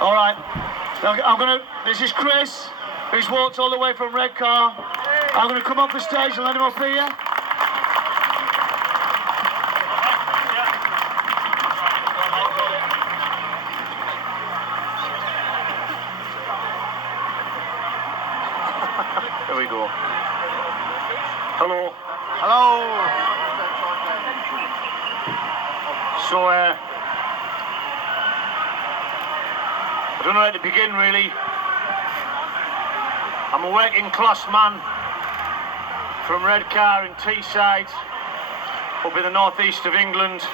All right. This is Chris, who's walked all the way from Redcar. I'm gonna come up the stage and let him up here. There we go. Hello. Hello. So, I don't know where to begin, really. I'm a working class man from Redcar in Teesside, up in the northeast of England,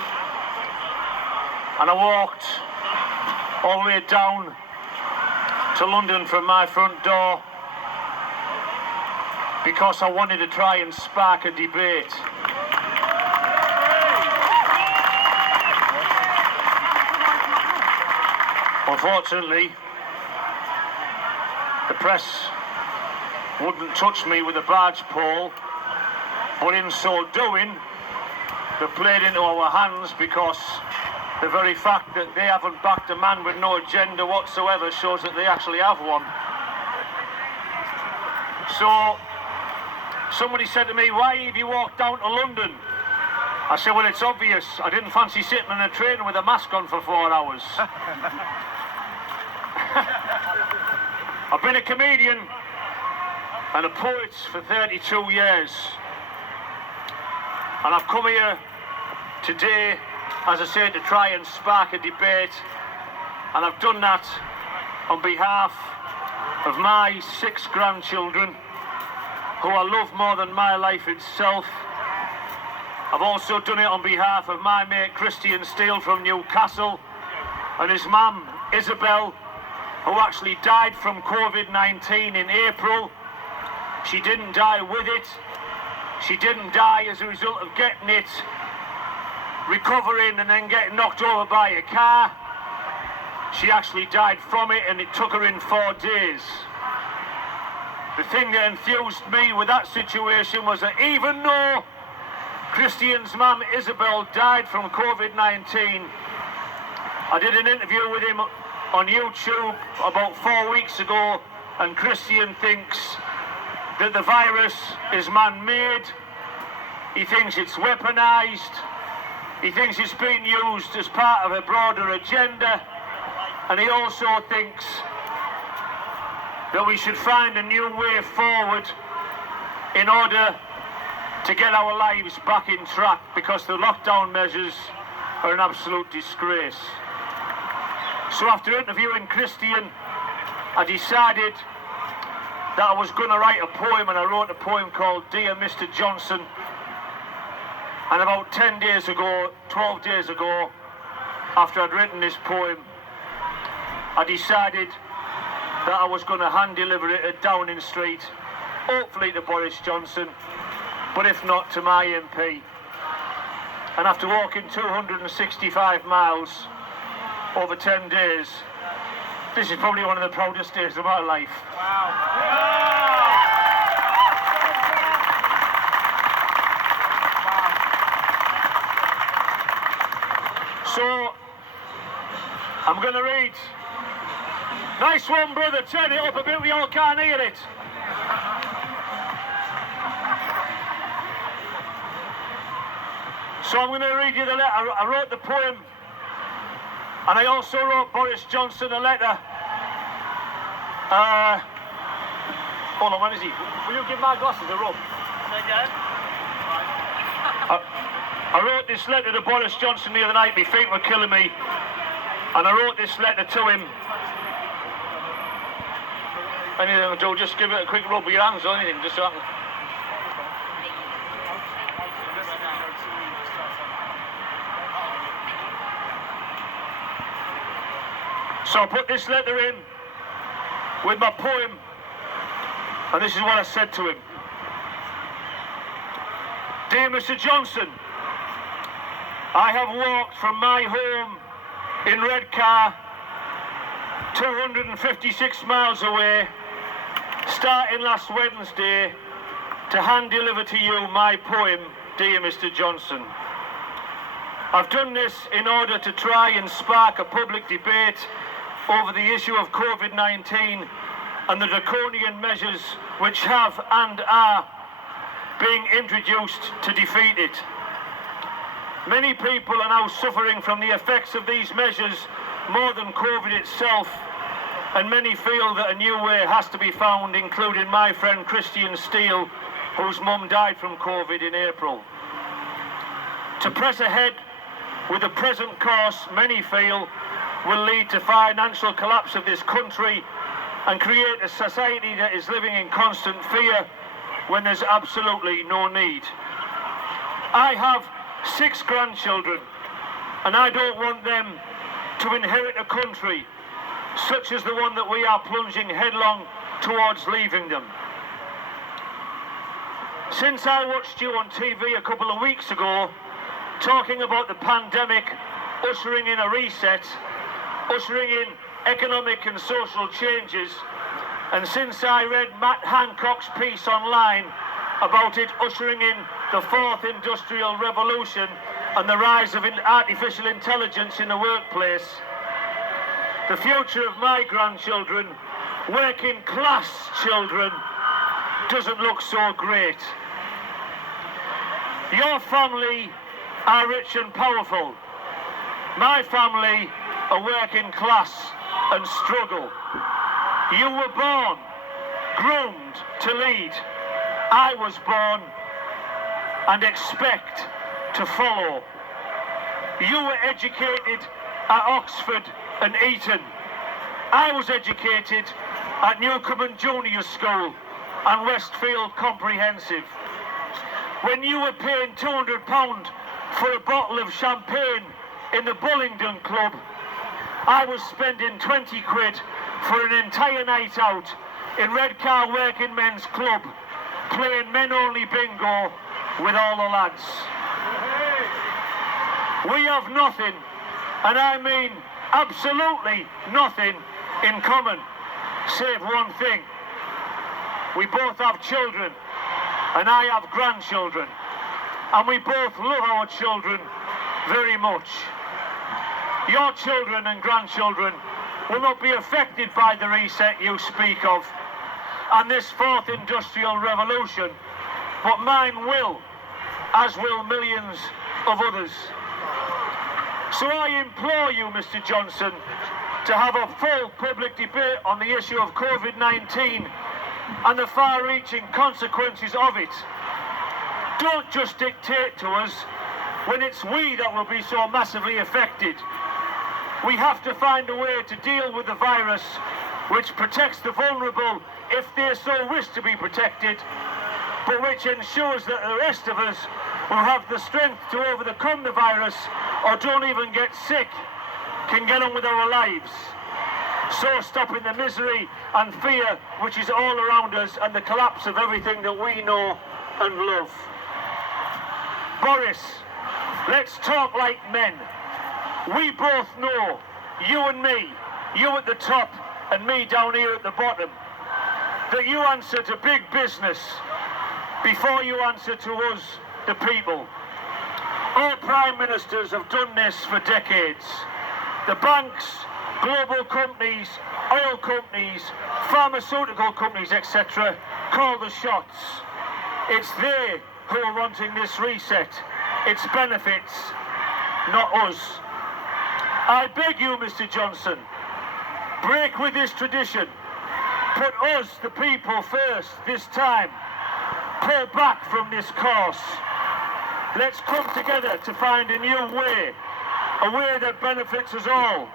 and I walked all the way down to London from my front door because I wanted to try and spark a debate. Unfortunately, the press wouldn't touch me with a barge pole, but in so doing, they played into our hands because the very fact that they haven't backed a man with no agenda whatsoever shows that they actually have one. So, somebody said to me, "Why have you walked down to London?" I said, "Well, it's obvious. I didn't fancy sitting in a train with a mask on for 4 hours." I've been a comedian and a poet for 32 years. And I've come here today, as I say, to try and spark a debate. And I've done that on behalf of my 6 grandchildren, who I love more than my life itself. I've also done it on behalf of my mate Christian Steele from Newcastle and his mum Isabel, who actually died from COVID-19 in April. She didn't die with it. She didn't die as a result of getting it, recovering and then getting knocked over by a car. She actually died from it, and it took her in 4 days. The thing that enthused me with that situation was that even though Christian's mum Isabel died from COVID-19, I did an interview with him on YouTube about 4 weeks ago, and Christian thinks that the virus is man-made. He thinks it's weaponized. He thinks it's being used as part of a broader agenda, and he also thinks that we should find a new way forward in order to get our lives back in track, because the lockdown measures are an absolute disgrace. So after interviewing Christian, I decided that I was going to write a poem, and I wrote a poem called Dear Mr. Johnson. And about 12 days ago, after I'd written this poem, I decided that I was going to hand deliver it at Downing Street, hopefully to Boris Johnson, but if not, to my MP. And after walking 265 miles over 10 days, this is probably one of the proudest days of my life. Wow. So, I'm going to read. Nice one, brother. Turn it up a bit, we all can't hear it. So I'm going to read you the letter. I wrote the poem, and I also wrote Boris Johnson a letter. Hold on, when is he? Will you give my glasses a rub? Again? I wrote this letter to Boris Johnson the other night. My feet were killing me, and I wrote this letter to him. Anything, Joe, just give it a quick rub with your hands or anything, just so I can... So I put this letter in with my poem, and this is what I said to him. Dear Mr. Johnson, I have walked from my home in Redcar, 256 miles away, starting last Wednesday, to hand deliver to you my poem, Dear Mr. Johnson. I've done this in order to try and spark a public debate over the issue of COVID-19 and the draconian measures which have and are being introduced to defeat it. Many people are now suffering from the effects of these measures more than COVID itself, and many feel that a new way has to be found, including my friend Christian Steele, whose mum died from COVID in April. To press ahead with the present course, many feel, will lead to financial collapse of this country and create a society that is living in constant fear when there's absolutely no need. I have 6 grandchildren, and I don't want them to inherit a country such as the one that we are plunging headlong towards leaving them. Since I watched you on TV a couple of weeks ago talking about the pandemic ushering in a reset, ushering in economic and social changes, and since I read Matt Hancock's piece online about it ushering in the 4th Industrial Revolution and the rise of artificial intelligence in the workplace, the future of my grandchildren, working class children, doesn't look so great. Your family are rich and powerful. My family are working class and struggle. You were born, groomed to lead. I was born and expect to follow. You were educated at Oxford and Eton. I was educated at Newcomen Junior School and Westfield Comprehensive. When you were paying £200 for a bottle of champagne in the Bullingdon Club, I was spending 20 quid for an entire night out in Redcar Working Men's Club, playing men-only bingo with all the lads. We have nothing, and I mean absolutely nothing, in common, save one thing. We both have children, and I have grandchildren, and we both love our children very much. Your children and grandchildren will not be affected by the reset you speak of and this 4th Industrial Revolution, but mine will, as will millions of others. So I implore you, Mr. Johnson, to have a full public debate on the issue of COVID-19 and the far-reaching consequences of it. Don't just dictate to us when it's we that will be so massively affected. We have to find a way to deal with the virus which protects the vulnerable if they so wish to be protected, but which ensures that the rest of us who have the strength to overcome the virus or don't even get sick can get on with our lives. So stopping the misery and fear which is all around us and the collapse of everything that we know and love. Boris, let's talk like men. We both know, you and me, you at the top and me down here at the bottom, that you answer to big business before you answer to us, the people. All prime ministers have done this for decades. The banks, global companies, oil companies, pharmaceutical companies, etc., call the shots. It's they who are wanting this reset. It's benefits, not us. I beg you, Mr. Johnson, break with this tradition. Put us, the people, first this time. Pull back from this course. Let's come together to find a new way, a way that benefits us all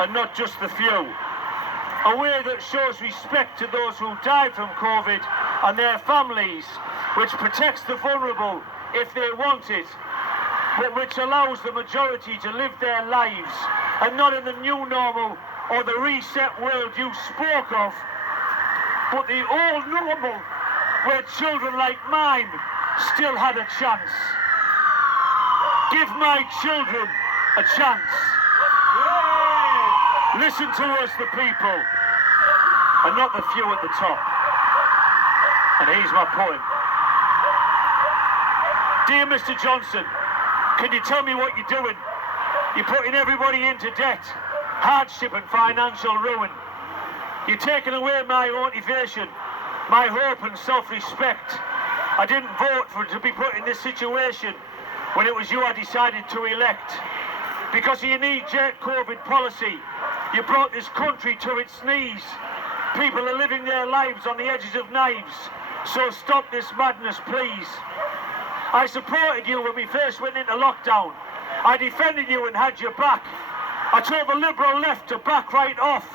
and not just the few. A way that shows respect to those who died from COVID and their families, which protects the vulnerable if they want it, but which allows the majority to live their lives and not in the new normal or the reset world you spoke of, but the old normal where children like mine still had a chance. Give my children a chance. Listen to us, the people, and not the few at the top. And here's my point. Dear Mr. Johnson, can you tell me what you're doing? You're putting everybody into debt. hardship and financial ruin. You're taking away my motivation, my hope and self-respect. I didn't vote for it to be put in this situation when it was you I decided to elect. Because of your knee-jerk COVID policy, you brought this country to its knees. People are living their lives on the edges of knives. So stop this madness, please. I supported you when we first went into lockdown. I defended you and had your back. I told the Liberal left to back right off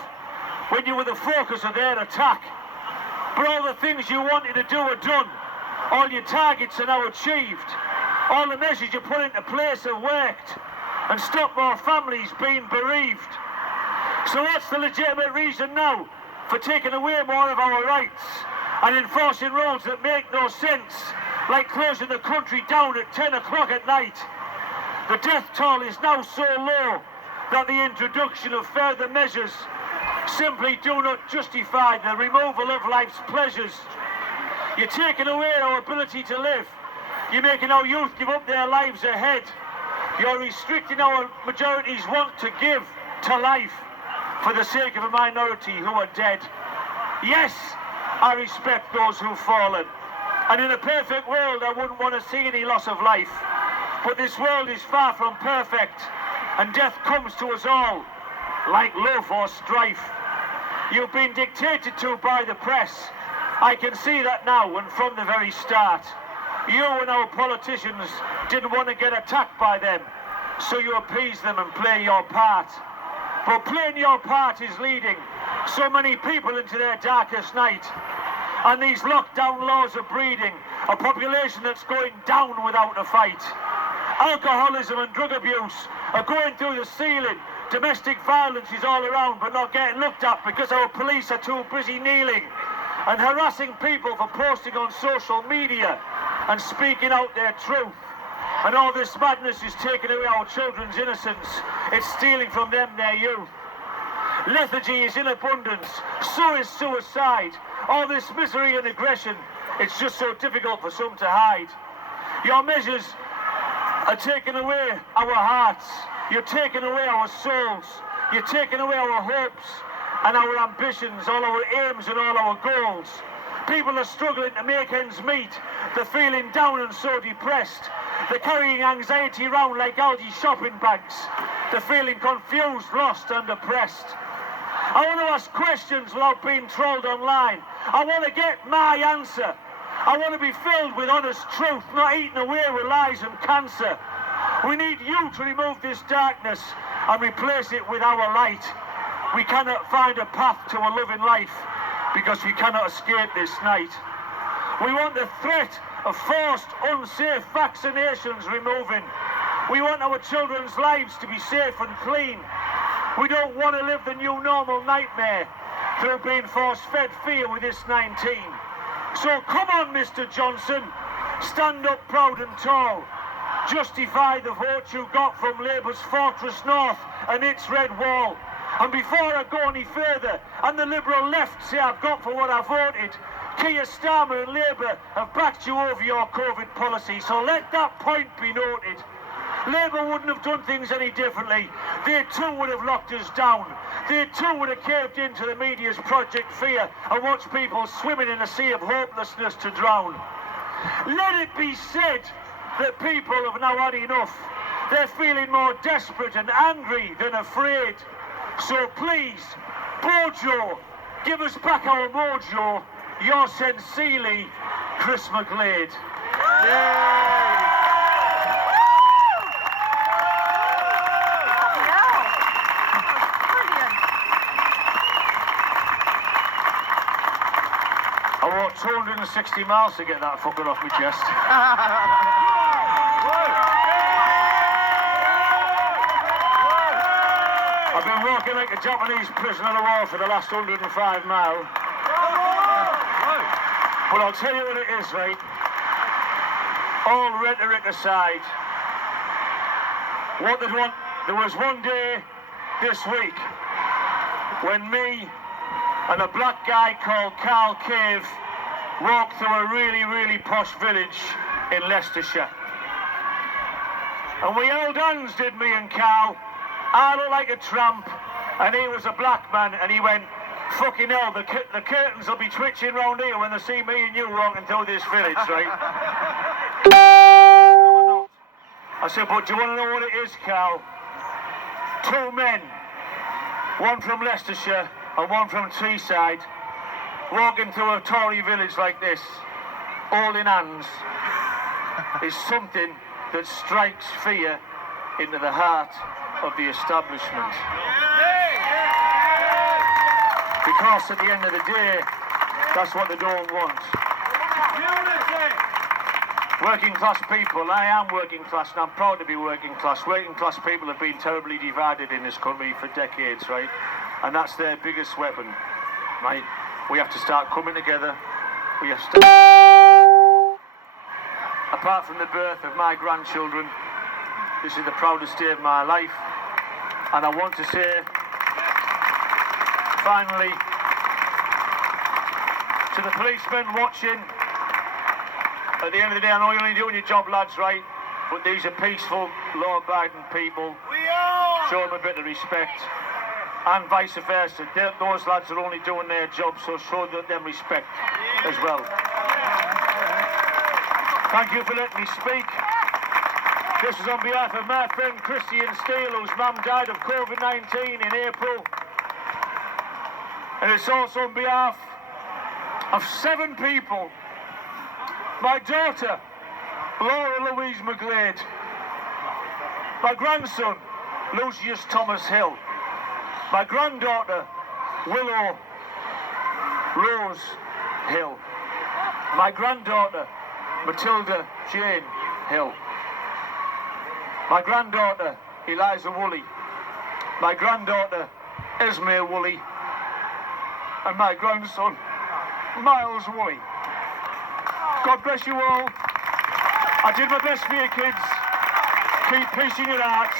when you were the focus of their attack. But all the things you wanted to do are done. All your targets are now achieved. All the measures you put into place have worked and stopped more families being bereaved. So what's the legitimate reason now for taking away more of our rights and enforcing rules that make no sense, like closing the country down at 10 o'clock at night? The death toll is now so low that the introduction of further measures simply do not justify the removal of life's pleasures. You're taking away our ability to live. You're making our youth give up their lives ahead. You're restricting our majority's want to give to life for the sake of a minority who are dead. Yes, I respect those who've fallen. And in a perfect world, I wouldn't want to see any loss of life. But this world is far from perfect, and death comes to us all, like love or strife. You've been dictated to by the press. I can see that now and from the very start. You and our politicians didn't want to get attacked by them, so you appease them and play your part. But playing your part is leading so many people into their darkest night. And these lockdown laws are breeding a population that's going down without a fight. Alcoholism and drug abuse are going through the ceiling. Domestic violence is all around but not getting looked at because our police are too busy kneeling and harassing people for posting on social media and speaking out their truth. And all this madness is taking away our children's innocence. It's stealing from them their youth. Lethargy is in abundance, so is suicide. All this misery and aggression, it's just so difficult for some to hide. Your measures are taking away our hearts. You're taking away our souls. You're taking away our hopes and our ambitions, all our aims and all our goals. People are struggling to make ends meet. They're feeling down and so depressed. They're carrying anxiety around like Aldi shopping bags. They're feeling confused, lost and depressed. I want to ask questions without being trolled online. I want to get my answer. I want to be filled with honest truth, not eaten away with lies and cancer. We need you to remove this darkness and replace it with our light. We cannot find a path to a loving life because we cannot escape this night. We want the threat of forced, unsafe vaccinations removing. We want our children's lives to be safe and clean. We don't want to live the new normal nightmare through being force-fed fear with this 19. So come on, Mr. Johnson, stand up proud and tall. Justify the vote you got from Labour's Fortress North and its red wall. And before I go any further, and the Liberal left say I've got for what I voted, Keir Starmer and Labour have backed you over your COVID policy, so let that point be noted. Labour wouldn't have done things any differently. They too would have locked us down. They too would have caved into the media's Project Fear and watched people swimming in a sea of hopelessness to drown. Let it be said that people have now had enough. They're feeling more desperate and angry than afraid. So please, Bojo, give us back our mojo. Yours sincerely, Chris McGlade. Yay! I walked 260 miles to get that fucker off my chest. I've been walking like a Japanese prisoner of war for the last 105 miles. But I'll tell you what it is, right? All rhetoric aside, what they want, there was one day this week when me and a black guy called Carl Cave walked through a really, really posh village in Leicestershire. And we held hands, did me and Carl. I look like a tramp. And he was a black man, and he went, fucking hell, the curtains will be twitching round here when they see me and you walking through this village, right? I said, but do you want to know what it is, Carl? Two men, one from Leicestershire and one from Teesside, walking through a Tory village like this, all in hands, is something that strikes fear into the heart of the establishment. Because at the end of the day, that's what they don't want. Working class people, I am working class and I'm proud to be working class. Working class people have been terribly divided in this country for decades, right? And that's their biggest weapon, right? We have to start coming together. We have to apart from the birth of my grandchildren, this is the proudest day of my life. And I want to say, finally, to the policemen watching, at the end of the day, I know you're only doing your job, lads, right? But these are peaceful, law-abiding people. Show them a bit of respect. And vice versa. Those lads are only doing their job, so show them respect as well. Thank you for letting me speak. This is on behalf of my friend Christian Steele, whose mum died of COVID-19 in April. And it's also on behalf of 7 people. My daughter, Laura Louise McGlade. My grandson, Lucius Thomas Hill. My granddaughter, Willow Rose Hill. My granddaughter, Matilda Jane Hill. My granddaughter, Eliza Woolley. My granddaughter, Esme Woolley. And my grandson, Miles Woolley. God bless you all. I did my best for you kids. Keep peace in your hearts.